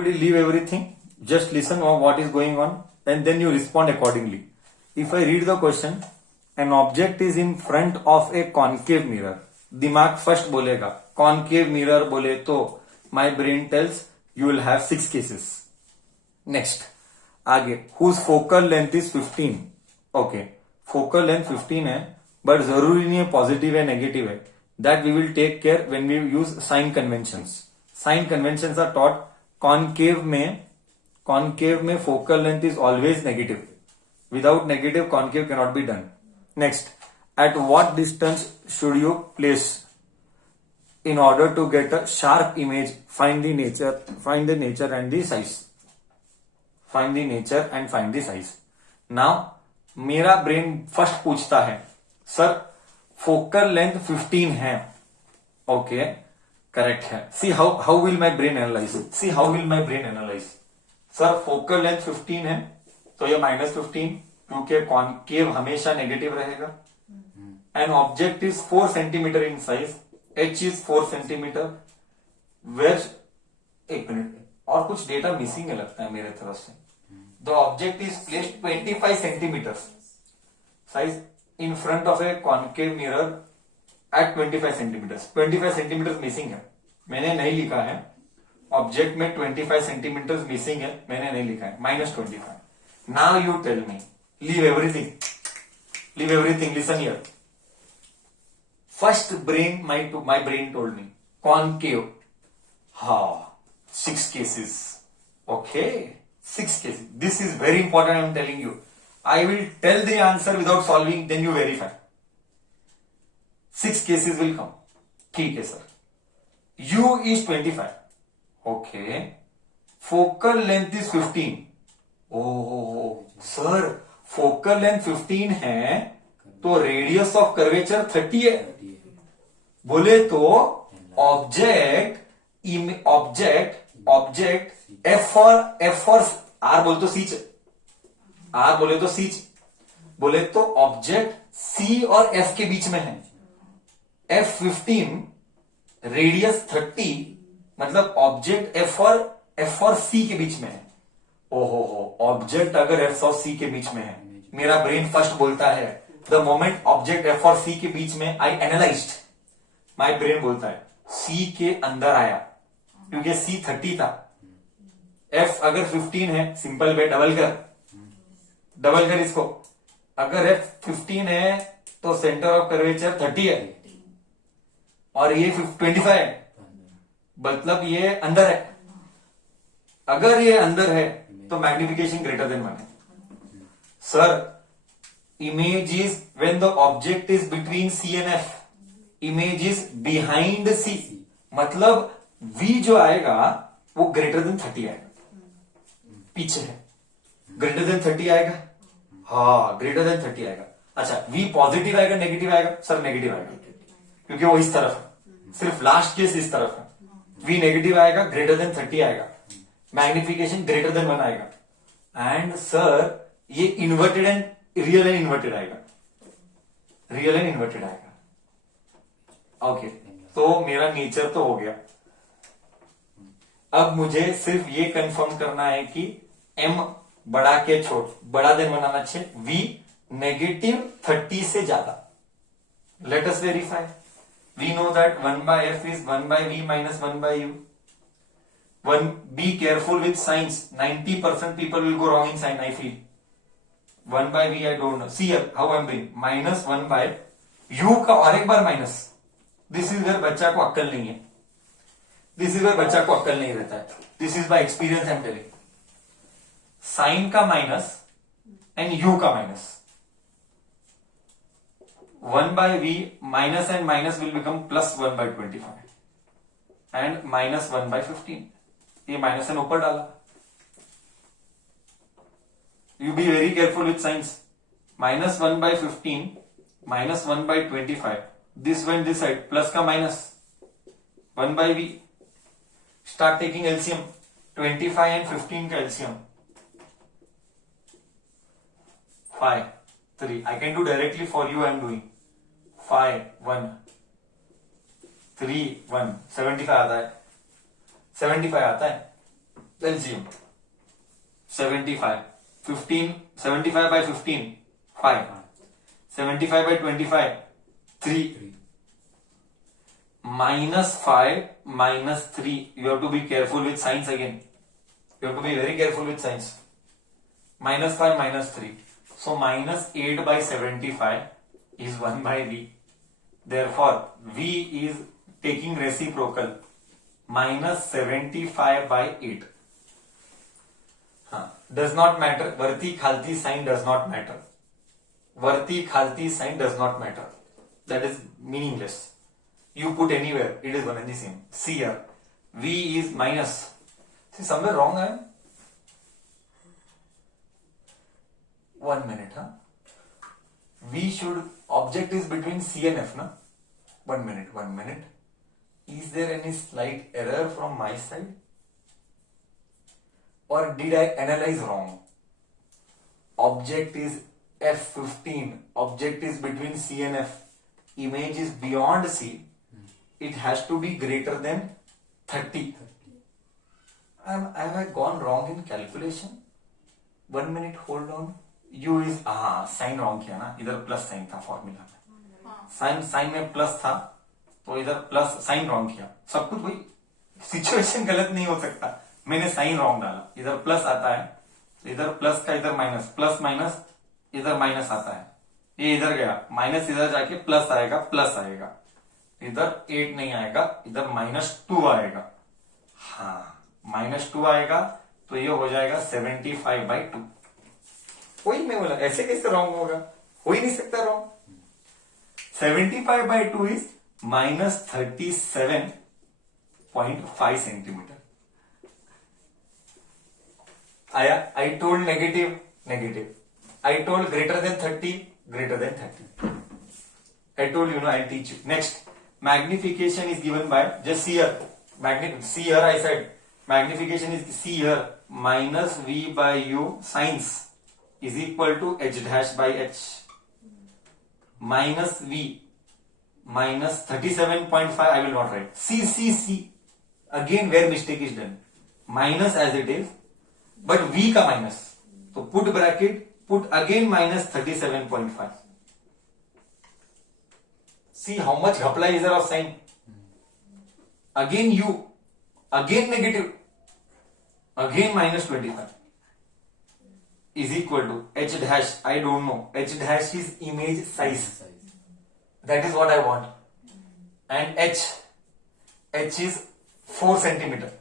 Everybody leave everything, just listen on what is going on and then you respond accordingly. If I read the question, an object is in front of a concave mirror. दिमाग first बोलेगा concave mirror बोले तो my brain tells you will have 6 cases. Next, आगे whose focal length is 15. Okay, focal length 15 है but जरूरी नहीं है positive है नेगेटिव है. That we will take care when we use sign conventions. Sign conventions are taught. Concave में focal length is always negative. Without negative concave cannot be done. Next, at what distance should you place in order to get a sharp image? Find the nature and the size. Find the nature and find the size. Now मेरा brain first पूछता है sir focal length 15 है. Okay, correct है. See how will my brain analyse. Sir focal length 15 है तो ये -15 क्योंकि concave हमेशा नेगेटिव रहेगा. An object is 4 centimetre in size. H is 4 centimetre. वेज, एक मिनट, और कुछ डेटा मिसिंग है लगता है मेरे तरफ से. The object is placed 25 centimetre size in front of A concave mirror at 25 centimetre. 25 centimetre missing है, मैंने नहीं लिखा है. ऑब्जेक्ट में 25 सेंटीमीटर मिसिंग है, मैंने नहीं लिखा है. -25. Now you tell me, leave everything, listen here. First brain my brain told me concave. हा, 6 cases. Okay, 6 cases. This is very important. I am telling you. I will tell the answer without solving, then you verify. 6 cases will come. ठीक है sir. U is 25. Okay. Focal length is 15. Oh, sir, focal length 15 है तो radius of curvature 30 है. बोले तो object F और R बोले तो सीच. R बोले तो सीच. बोले तो ऑब्जेक्ट C और F के बीच में है. F15 रेडियस 30 मतलब ऑब्जेक्ट F और C के बीच में है. ओहो, ऑब्जेक्ट अगर F और C के बीच में है, मेरा ब्रेन फर्स्ट बोलता है द मोमेंट ऑब्जेक्ट F और C के बीच में आई एनालाइज्ड, माय ब्रेन बोलता है C के अंदर आया क्योंकि C 30 था. F अगर 15 है, सिंपल वे डबल कर इसको. अगर F 15 है तो सेंटर ऑफ कर्वेचर 30 है और ये 25 है, मतलब ये अंदर है. अगर ये अंदर है तो मैग्निफिकेशन ग्रेटर देन 1 है. Sir, image is when the object is between C and F. Image is behind C, मतलब V जो आएगा वो ग्रेटर देन 30 आएगा. पीछे है, ग्रेटर देन 30 आएगा. हाँ, ग्रेटर देन 30 आएगा. अच्छा, V पॉजिटिव आएगा नेगेटिव आएगा? सर नेगेटिव आएगा क्योंकि वो इस तरफ है. सिर्फ लास्ट केस इस तरफ है. V नेगेटिव आएगा, ग्रेटर देन 30 आएगा, मैग्निफिकेशन ग्रेटर देन 1 आएगा. एंड सर ये inverted and real and inverted आएगा. ओके, तो मेरा नेचर तो हो गया. अब मुझे सिर्फ ये कंफर्म करना है कि M बड़ा के बड़ा देन बनाना चाहिए, V नेगेटिव 30 से ज्यादा. Let us verify. We know that 1 by F is 1 by V minus 1 by U. Be careful with signs. 90% people will go wrong in sign, I feel. 1 by V I don't know. See here how I'm doing. Minus 1 by U का और एक बार minus. This is where बच्चा को अक्कल नहीं है. This is where बच्चा को अक्कल नहीं रहता है. This is by experience I'm telling. Sign का माइनस एंड U का minus. 1 by V minus and minus will become plus 1 by 25 and minus 1 by 15. ये माइनस एन ऊपर डाला. You be very careful with signs. Minus 1 by 15 minus 1 by 25. This went this side. Plus का minus 1 by V. Start taking LCM. 25 and 15 का LCM. 5, 3. I can do directly for you. I am doing 5, 1, 3, 1. 75 आता है. 75 आता है. LCM 75, 15, 75 by 15, 5, 75 by 25, 3, -5, -3. You have to be careful with signs again. You have to be very careful with signs. -5, -3. So -8 by 75 is 1 by V. Therefore, V is taking reciprocal. -75 by 8. Does not matter. Varti khalti sign does not matter. Varti khalti sign does not matter. That is meaningless. You put anywhere, it is one and the same. See here, V is minus. See, somewhere wrong I am. 1 minute, V should, object is between C and F, na? 1 minute. Is there any slight error from my side? Or did I analyze wrong? Object is F15. Object is between C and F. Image is beyond C. It has to be greater than 30. Have I gone wrong in calculation? 1 minute, hold on. U is, sign wrong किया ना, इधर plus sign था formula में, sign में plus था तो इधर plus sign wrong किया. सब कुछ भाई सिचुएशन गलत नहीं हो सकता. मैंने साइन रॉन्ग डाला, इधर प्लस आता है, इधर प्लस का इधर माइनस, प्लस माइनस इधर माइनस आता है, ये इधर गया माइनस, इधर जाके प्लस आएगा, प्लस आएगा, इधर 8 नहीं आएगा, इधर -2 आएगा. -2 आएगा तो ये हो जाएगा 75 by 2. वही मैं बोला, ऐसे कैसे रॉन्ग होगा, हो ही नहीं सकता रॉन्ग. 75 by 2 is -37.5 centimetre. आया. I told negative. I told greater than 30. I told you, I'll teach you. Next, magnification is given by, just see here. See here, I said magnification is, see here, -V by U sines is equal to H dash by H. -V -37.5, I will not write. See. Again, where mistake is done. Minus as it is, but V ka minus. So put bracket, put again -37.5. See how much ghapla is there of sign. Again U, again negative, again -25 is equal to H dash. I don't know. H dash is image size. That is what I want. And H is 4 centimeter.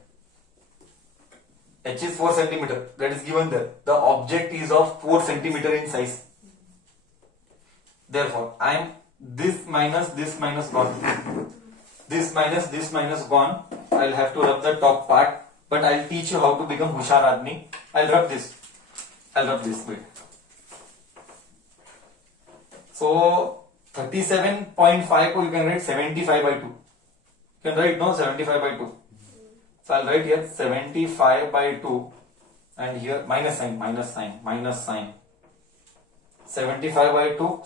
H is 4 centimeter. That is given there. The object is of 4 centimeter in size. Therefore, I am this minus gone. This minus gone. I'll have to rub the top part, but I'll teach you how to become Hushar Admi. I'll rub this. Wait. So 37.5 को you can write 75 by 2. You can write 75 by 2. So I'll write here 75 by 2 and here minus sign. 75 by 2.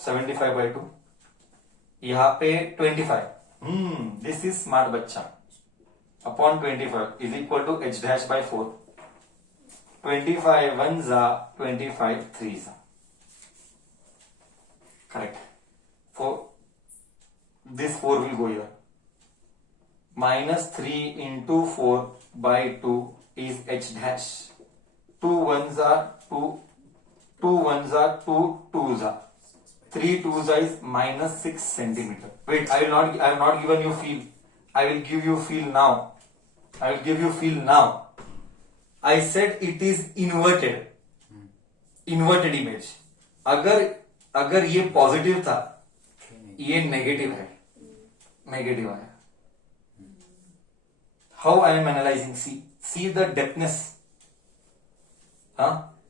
यहाँ पे 25. This is smart बच्चा. Upon 25 is equal to H dash by 4. 25 1s are 25 3s are. Correct. For this 4 will go here. -3 into 4 by 2 is H dash. 2 1s are 2 1s are 2 2s are. 3 2s are is -6 centimeter. Wait, I have not given you feel. I will give you feel now. I said it is inverted image. अगर ये positive था, ये negative है. How I am analyzing? See the depthness.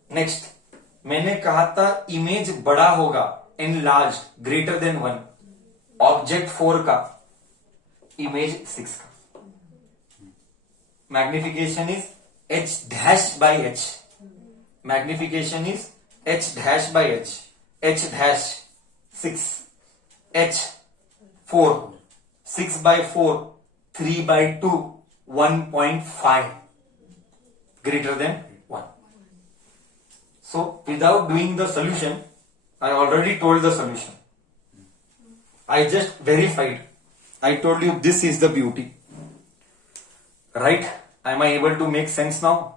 Next, मैंने कहा था image बड़ा होगा, enlarged, greater than 1. ऑब्जेक्ट 4 का, इमेज 6 का. Magnification is H dash by H. Magnification is H dash by H. H dash 6. H 4. 6 by 4. 3 by 2. 1.5. greater than 1. So without doing the solution, I already told the solution. I just verified. I told you this is the beauty. Right? Am I able to make sense now?